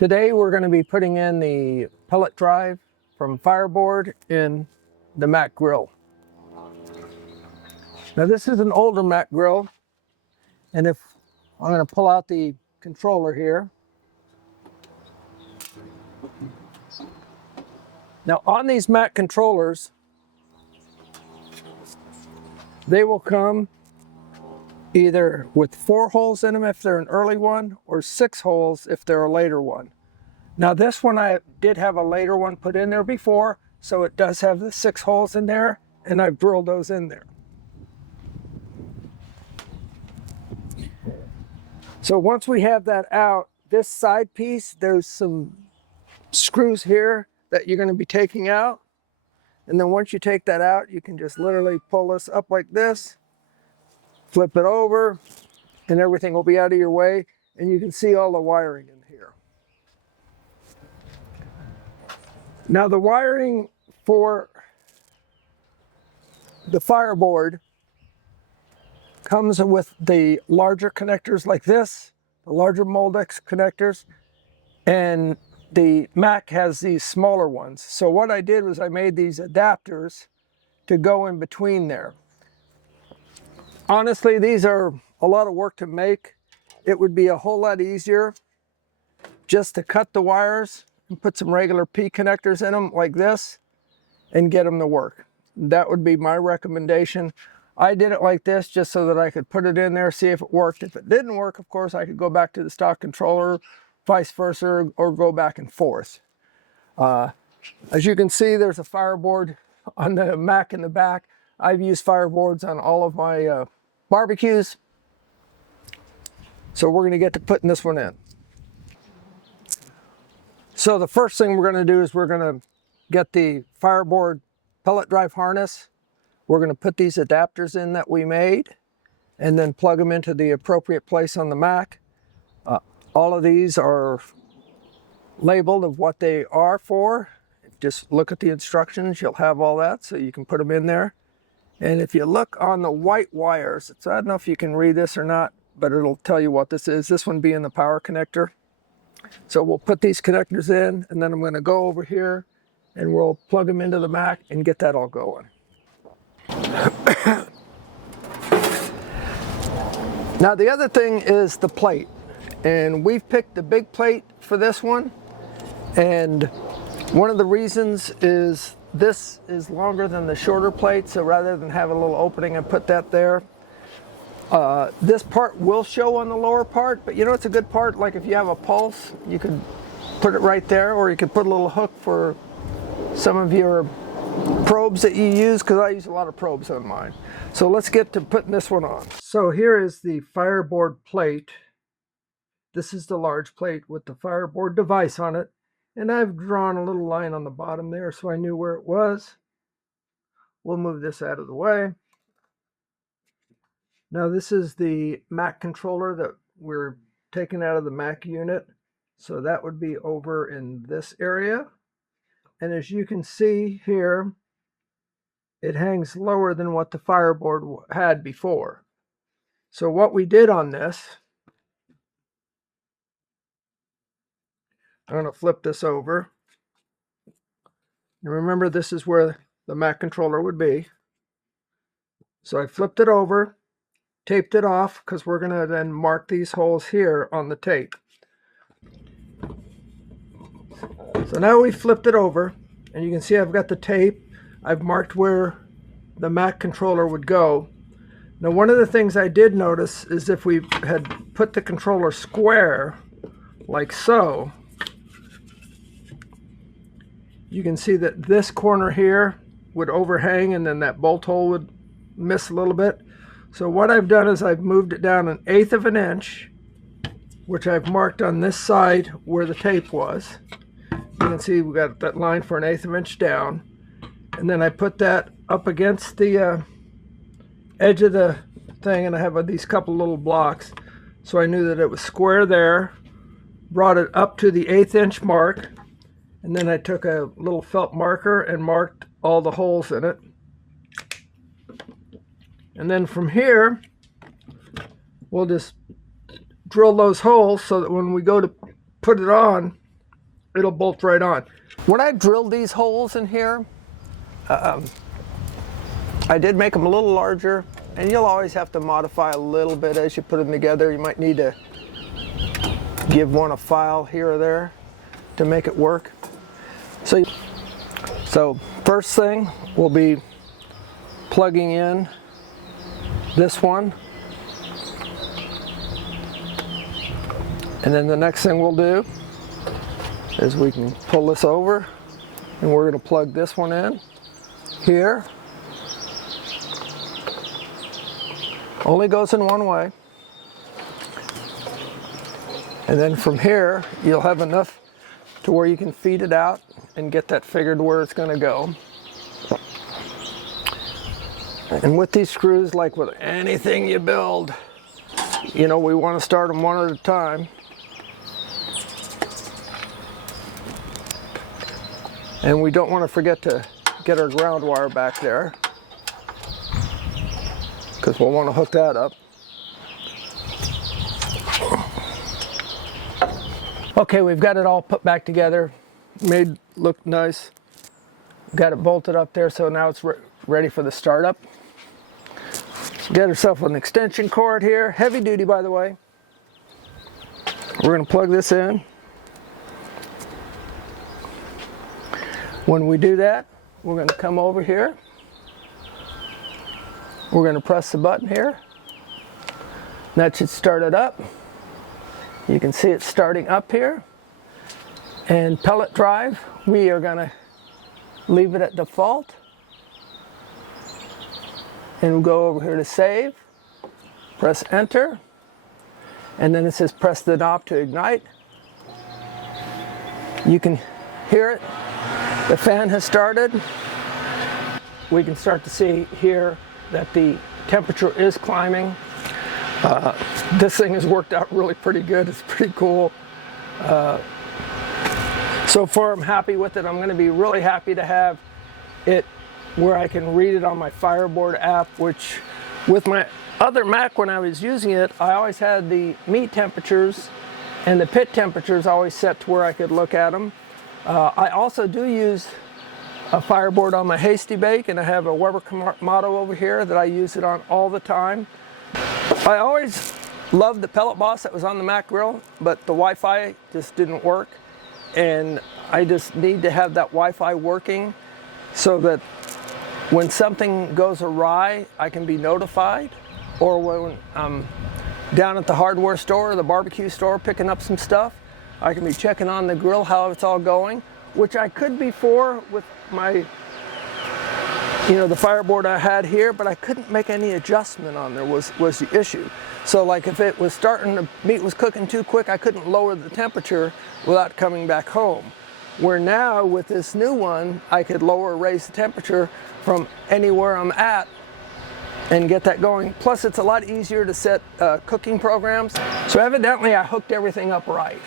Today we're going to be putting in the pellet drive from Fireboard in the Mac grill. Now this is an older Mac grill, and if I'm going to pull out the controller here. Now on these Mac controllers, they will come either with 4 holes in them if they're an early one, or 6 holes if they're a later one. Now this one I did have a later one put in there before, so it does have the 6 holes in there, and I've drilled those in there. So once we have that out, this side piece, there's some screws here that you're going to be taking out. And then once you take that out, you can just literally pull this up like this, flip it over, and everything will be out of your way. And you can see all the wiring in here. Now the wiring for the Fireboard comes with the larger connectors like this, the larger Moldex connectors, and the Mac has these smaller ones. So what I did was I made these adapters to go in between there. Honestly, these are a lot of work to make. It would be a whole lot easier just to cut the wires and put some regular P connectors in them like this and get them to work. That would be my recommendation. I did it like this just so that I could put it in there, see if it worked. If it didn't work, of course, I could go back to the stock controller, vice versa, or go back and forth. As you can see, there's a Fireboard on the Mac in the back. I've used Fireboards on all of my barbecues. So we're going to get to putting this one in. So the first thing we're going to do is we're going to get the Fireboard pellet drive harness. We're going to put these adapters in that we made and then plug them into the appropriate place on the Mac. All of these are labeled of what they are for. Just look at the instructions, you'll have all that, so you can put them in there. And if you look on the white wires, I don't know if you can read this or not, but it'll tell you what this is. This one being the power connector. So we'll put these connectors in, and then I'm going to go over here and we'll plug them into the Mac and get that all going. Now the other thing is the plate, and we've picked the big plate for this one, and one of the reasons is this is longer than the shorter plate, so rather than have a little opening and put that there, this part will show on the lower part, but you know it's a good part, like if you have a pulse, you could put it right there, or you could put a little hook for some of your probes that you use, because I use a lot of probes on mine. So let's get to putting this one on. So here is the Fireboard plate. This is the large plate with the Fireboard device on it, and I've drawn a little line on the bottom there so I knew where it was. We'll move this out of the way. Now this is the Mac controller that we're taking out of the Mac unit, so that would be over in this area. And as you can see here, it hangs lower than what the Fireboard had before. So what we did on this, I'm going to flip this over. And remember, this is where the Mac controller would be. So I flipped it over, taped it off, because we're going to then mark these holes here on the tape. So now we flipped it over, and you can see I've got the tape. I've marked where the Mac controller would go. Now one of the things I did notice is if we had put the controller square, like so, you can see that this corner here would overhang, and then that bolt hole would miss a little bit. So what I've done is I've moved it down 1/8 of an inch, which I've marked on this side where the tape was. You can see we got that line for 1/8 of an inch down, and then I put that up against the edge of the thing, and I have these couple little blocks, so I knew that it was square there. Brought it up to the 1/8 inch mark, and then I took a little felt marker and marked all the holes in it. And then from here, we'll just drill those holes so that when we go to put it on, it'll bolt right on. When I drilled these holes in here, I did make them a little larger, and you'll always have to modify a little bit as you put them together. You might need to give one a file here or there to make it work. So first thing will be plugging in this one. And then the next thing we'll do is we can pull this over, and we're going to plug this one in here. Only goes in one way. And then from here, you'll have enough to where you can feed it out and get that figured where it's going to go. And with these screws, like with anything you build, you know, we want to start them one at a time. And we don't want to forget to get our ground wire back there, because we'll want to hook that up. Okay, we've got it all put back together, made look nice. Got it bolted up there, so now it's ready for the startup. Get ourselves an extension cord here, heavy duty by the way. We're going to plug this in. When we do that, we're going to come over here. We're going to press the button here. That should start it up. You can see it starting up here. And Pellet Drive, we are going to leave it at default. And we'll go over here to save. Press enter. And then it says press the knob to ignite. You can hear it. The fan has started. We can start to see here that the temperature is climbing. This thing has worked out really pretty good. It's pretty cool. So far I'm happy with it. I'm going to be really happy to have it where I can read it on my Fireboard app, which with my other Mac when I was using it, I always had the meat temperatures and the pit temperatures always set to where I could look at them. I also do use a Fireboard on my Hasty Bake, and I have a Weber Kamado over here that I use it on all the time. I always loved the Pellet Boss that was on the Mac grill, but the Wi-Fi just didn't work, and I just need to have that Wi-Fi working so that when something goes awry, I can be notified, or when I'm down at the hardware store or the barbecue store picking up some stuff, I can be checking on the grill how it's all going, which I could before with my, the Fireboard I had here, but I couldn't make any adjustment on there was the issue. So like if it was starting, the meat was cooking too quick, I couldn't lower the temperature without coming back home. Where now with this new one, I could lower or raise the temperature from anywhere I'm at and get that going. Plus it's a lot easier to set cooking programs. So evidently I hooked everything up right.